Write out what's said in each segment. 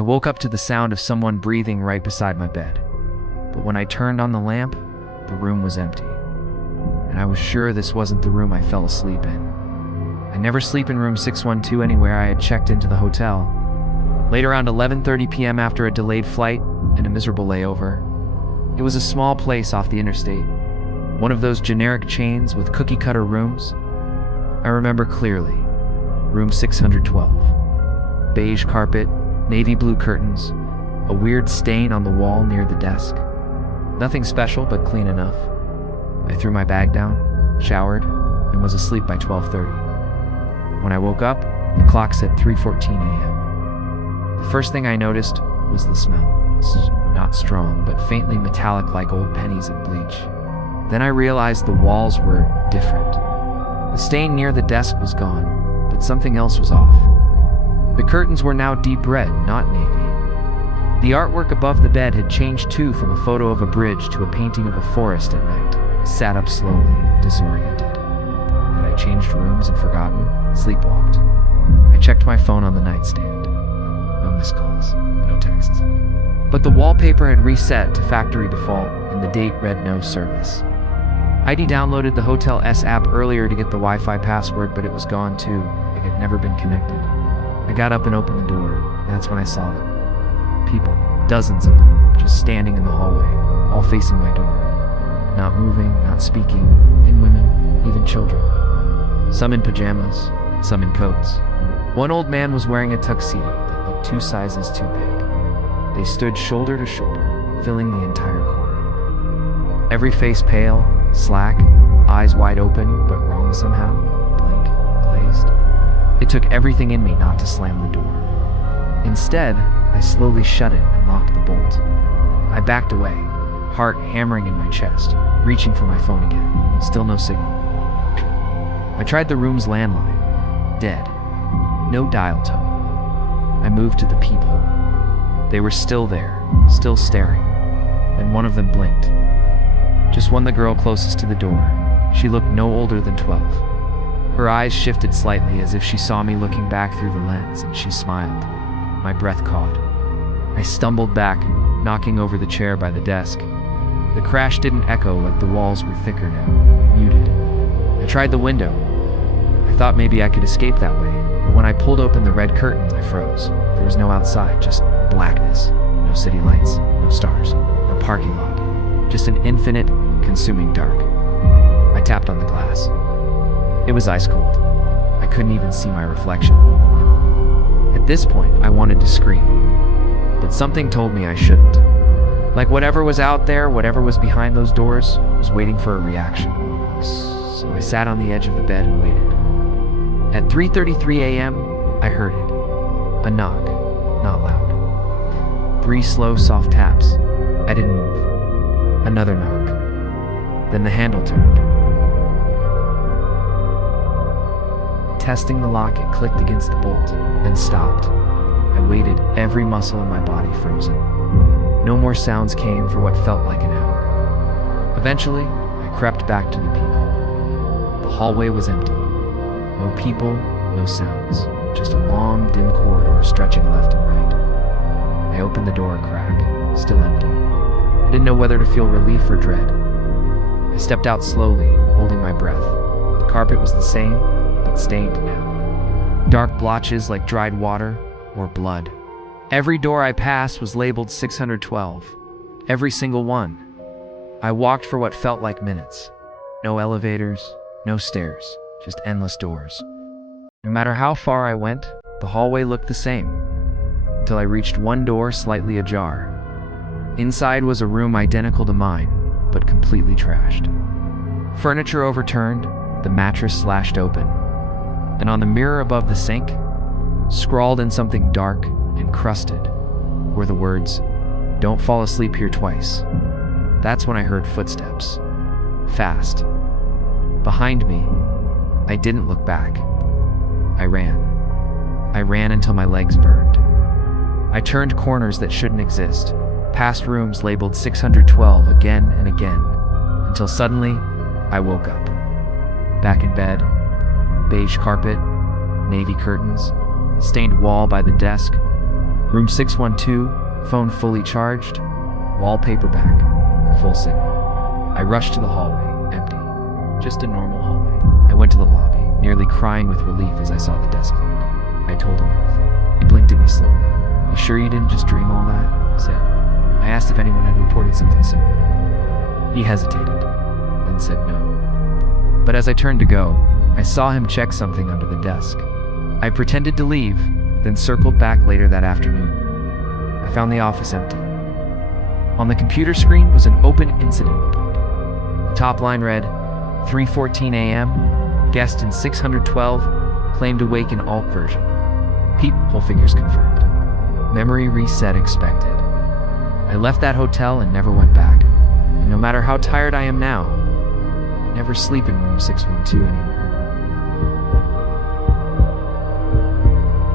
I woke up to the sound of someone breathing right beside my bed. But when I turned on the lamp, the room was empty. And I was sure this wasn't the room I fell asleep in. I never sleep in room 612 anywhere. I had checked into the hotel. Late around 11:30 p.m. after a delayed flight and a miserable layover. It was a small place off the interstate. One of those generic chains with cookie-cutter rooms. I remember clearly. Room 612. Beige carpet, navy blue curtains, a weird stain on the wall near the desk. Nothing special, but clean enough. I threw my bag down, showered, and was asleep by 12:30. When I woke up, the clock said 3:14 a.m. The first thing I noticed was the smell. Not strong, but faintly metallic like old pennies of bleach. Then I realized the walls were different. The stain near the desk was gone, but something else was off. The curtains were now deep red, not navy. The artwork above the bed had changed too, from a photo of a bridge to a painting of a forest at night. I sat up slowly, disoriented. Had I changed rooms and forgotten? Sleepwalked. I checked my phone on the nightstand. No missed calls, no texts. But the wallpaper had reset to factory default, and the date read no service. I'd downloaded the Hotel S app earlier to get the Wi-Fi password, but it was gone too. It had never been connected. I got up and opened the door, and that's when I saw them. People, dozens of them, just standing in the hallway, all facing my door. Not moving, not speaking, and women, even children. Some in pajamas, some in coats. One old man was wearing a tuxedo that looked 2 sizes too big. They stood shoulder to shoulder, filling the entire corridor. Every face pale, slack, eyes wide open, but wrong somehow, blank, glazed. It took everything in me not to slam the door. Instead, I slowly shut it and locked the bolt. I backed away, heart hammering in my chest, reaching for my phone again. Still no signal. I tried the room's landline. Dead. No dial tone. I moved to the peephole. They were still there, still staring. Then one of them blinked. Just one, the girl closest to the door. She looked no older than 12. Her eyes shifted slightly as if she saw me looking back through the lens, and she smiled. My breath caught. I stumbled back, knocking over the chair by the desk. The crash didn't echo like the walls were thicker now, muted. I tried the window. I thought maybe I could escape that way, but when I pulled open the red curtains, I froze. There was no outside, just blackness. No city lights, no stars, no parking lot. Just an infinite, consuming dark. I tapped on the glass. It was ice cold. I couldn't even see my reflection. At this point, I wanted to scream, but something told me I shouldn't. Like whatever was out there, whatever was behind those doors, was waiting for a reaction. So I sat on the edge of the bed and waited. At 3:33 a.m., I heard it. A knock, not loud. 3 slow, soft taps. I didn't move. Another knock. Then the handle turned. Testing the lock, it clicked against the bolt, then stopped. I waited, every muscle in my body frozen. No more sounds came for what felt like an hour. Eventually, I crept back to the peephole. The hallway was empty. No people, no sounds. Just a long, dim corridor stretching left and right. I opened the door a crack, still empty. I didn't know whether to feel relief or dread. I stepped out slowly, holding my breath. The carpet was the same, but stained now. Dark blotches like dried water or blood. Every door I passed was labeled 612. Every single one. I walked for what felt like minutes. No elevators, no stairs, just endless doors. No matter how far I went, the hallway looked the same, until I reached one door slightly ajar. Inside was a room identical to mine, but completely trashed. Furniture overturned, the mattress slashed open. And on the mirror above the sink, scrawled in something dark and crusted, were the words, "Don't fall asleep here twice." That's when I heard footsteps. Fast. Behind me. I didn't look back. I ran. I ran until my legs burned. I turned corners that shouldn't exist, past rooms labeled 612 again and again, until suddenly, I woke up. Back in bed, beige carpet, navy curtains, stained wall by the desk, Room 612, phone fully charged, wallpaper back, full signal. I rushed to the hallway, empty. Just a normal hallway. I went to the lobby, nearly crying with relief as I saw the desk locked. I told him everything. He blinked at me slowly. "You sure you didn't just dream all that?" He said. I asked if anyone had reported something similar. He hesitated, then said no. But as I turned to go, I saw him check something under the desk. I pretended to leave, then circled back later that afternoon. I found the office empty. On the computer screen was an open incident report. The top line read, 3:14 a.m., guest in 612, claimed awaken alt version. People figures confirmed. Memory reset expected. I left that hotel and never went back. And no matter how tired I am now, I never sleep in room 612 anymore.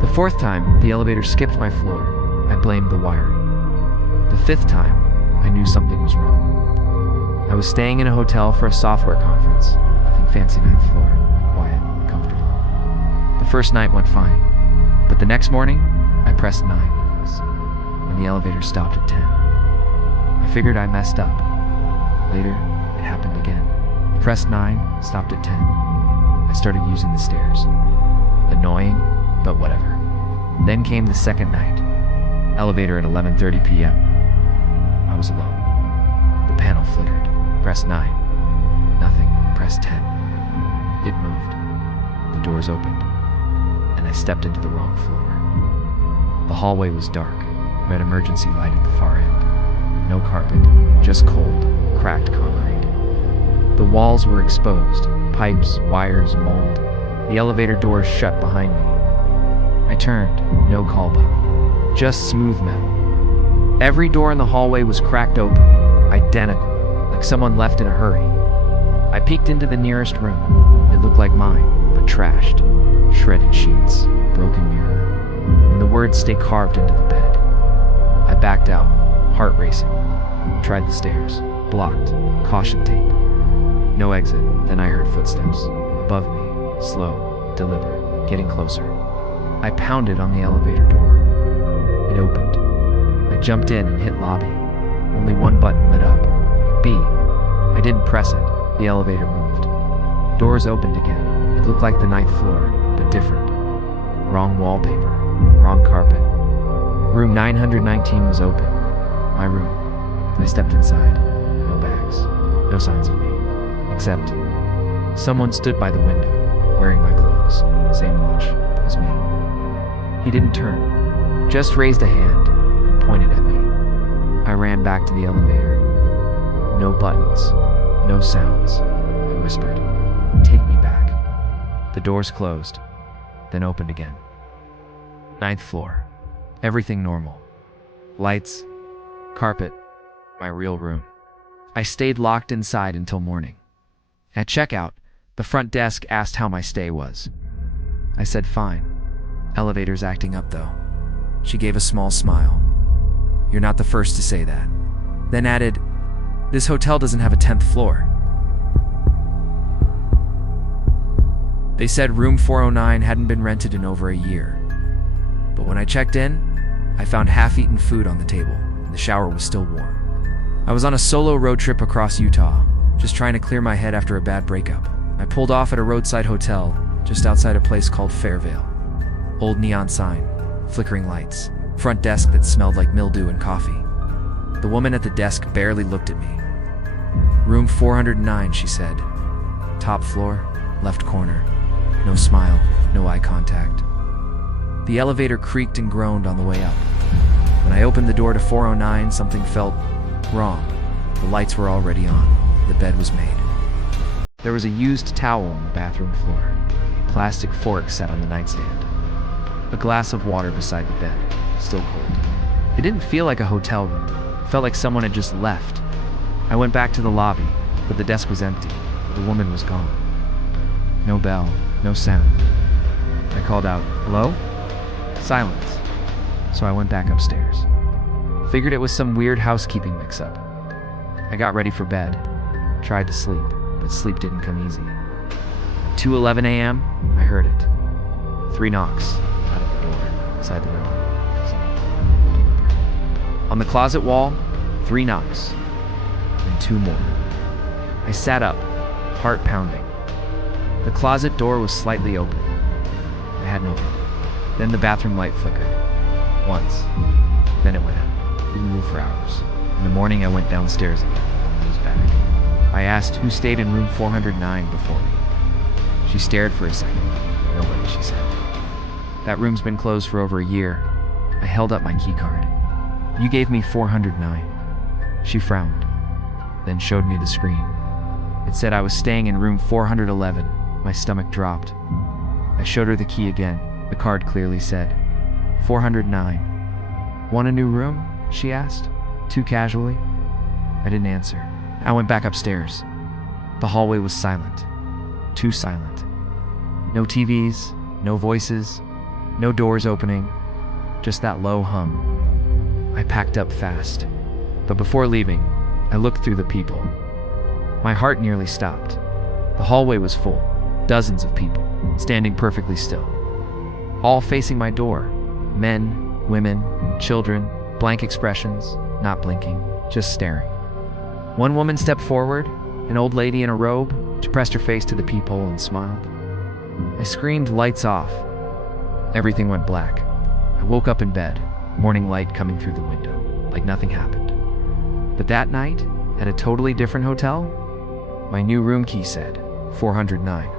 The fourth time, the elevator skipped my floor. I blamed the wiring. The fifth time, I knew something was wrong. I was staying in a hotel for a software conference. Nothing fancy, ninth floor. Quiet, comfortable. The first night went fine. But the next morning, I pressed 9 when the elevator stopped at 10. I figured I messed up. Later, it happened again. Pressed 9, stopped at 10. I started using the stairs. Annoying, but whatever. Then came the second night. Elevator at 11:30 p.m. I was alone. The panel flickered. Press 9. Nothing. Press 10. It moved. The doors opened, and I stepped into the wrong floor. The hallway was dark. Red emergency light at the far end. No carpet, just cold, cracked concrete. The walls were exposed. Pipes, wires, mold. The elevator doors shut behind me. I turned. No call button. Just smooth metal. Every door in the hallway was cracked open. Identical, like someone left in a hurry. I peeked into the nearest room. It looked like mine, but trashed. Shredded sheets, broken mirror, and the words stay carved into the bed. I backed out, heart racing. Tried the stairs. Blocked. Caution tape. No exit. Then I heard footsteps. Above me. Slow. Deliberate. Getting closer. I pounded on the elevator door. It opened. I jumped in and hit lobby. Only one button lit up. B. I didn't press it. The elevator moved. Doors opened again. It looked like the 9th floor, but different. Wrong wallpaper. Wrong carpet. Room 919 was open. My room. I stepped inside. No bags. No signs of me. Except someone stood by the window, wearing my clothes. Same watch as me. He didn't turn. Just raised a hand and pointed at me. I ran back to the elevator. No buttons. No sounds. I whispered, "Take me back." The doors closed, then opened again. 9th floor. Everything normal. Lights, carpet, my real room. I stayed locked inside until morning. At checkout, the front desk asked how my stay was. I said fine. Elevator's acting up though. She gave a small smile. "You're not the first to say that." Then added, "This hotel doesn't have a 10th floor." They said room 409 hadn't been rented in over a year. But when I checked in, I found half-eaten food on the table, and the shower was still warm. I was on a solo road trip across Utah, just trying to clear my head after a bad breakup. I pulled off at a roadside hotel, just outside a place called Fairvale. Old neon sign, flickering lights, front desk that smelled like mildew and coffee. The woman at the desk barely looked at me. "Room 409, she said. Top floor, left corner. No smile, no eye contact. The elevator creaked and groaned on the way up. When I opened the door to 409, something felt wrong. The lights were already on. The bed was made. There was a used towel on the bathroom floor. Plastic fork set on the nightstand. A glass of water beside the bed, still cold. It didn't feel like a hotel room. It felt like someone had just left. I went back to the lobby, but the desk was empty. The woman was gone. No bell, no sound. I called out, "Hello?" Silence. So I went back upstairs. Figured it was some weird housekeeping mix-up. I got ready for bed. Tried to sleep, but sleep didn't come easy. At 2:11 a.m., I heard it. 3 knocks out of the door, inside the room. On the closet wall, 3 knocks, then 2 more. I sat up, heart pounding. The closet door was slightly open. I had no hope. Then the bathroom light flickered. Once. Then it went out. Didn't move for hours. In the morning, I went downstairs again. It was back. I asked who stayed in room 409 before me. She stared for a second. Nobody, she said. That room's been closed for over a year. I held up my key card. You gave me 409. She frowned, then showed me the screen. It said I was staying in room 411. My stomach dropped. I showed her the key again. The card clearly said 409. Want a new room? She asked, too casually. I didn't answer. I went back upstairs. The hallway was silent. Too silent. No TVs, no voices, no doors opening, just that low hum. I packed up fast. But before leaving, I looked through the people. My heart nearly stopped. The hallway was full. Dozens of people, standing perfectly still. All facing my door. Men, women, children, blank expressions, not blinking, just staring. One woman stepped forward, an old lady in a robe. She pressed her face to the peephole and smiled. I screamed, lights off. Everything went black. I woke up in bed, morning light coming through the window, like nothing happened. But that night, at a totally different hotel, my new room key said 409.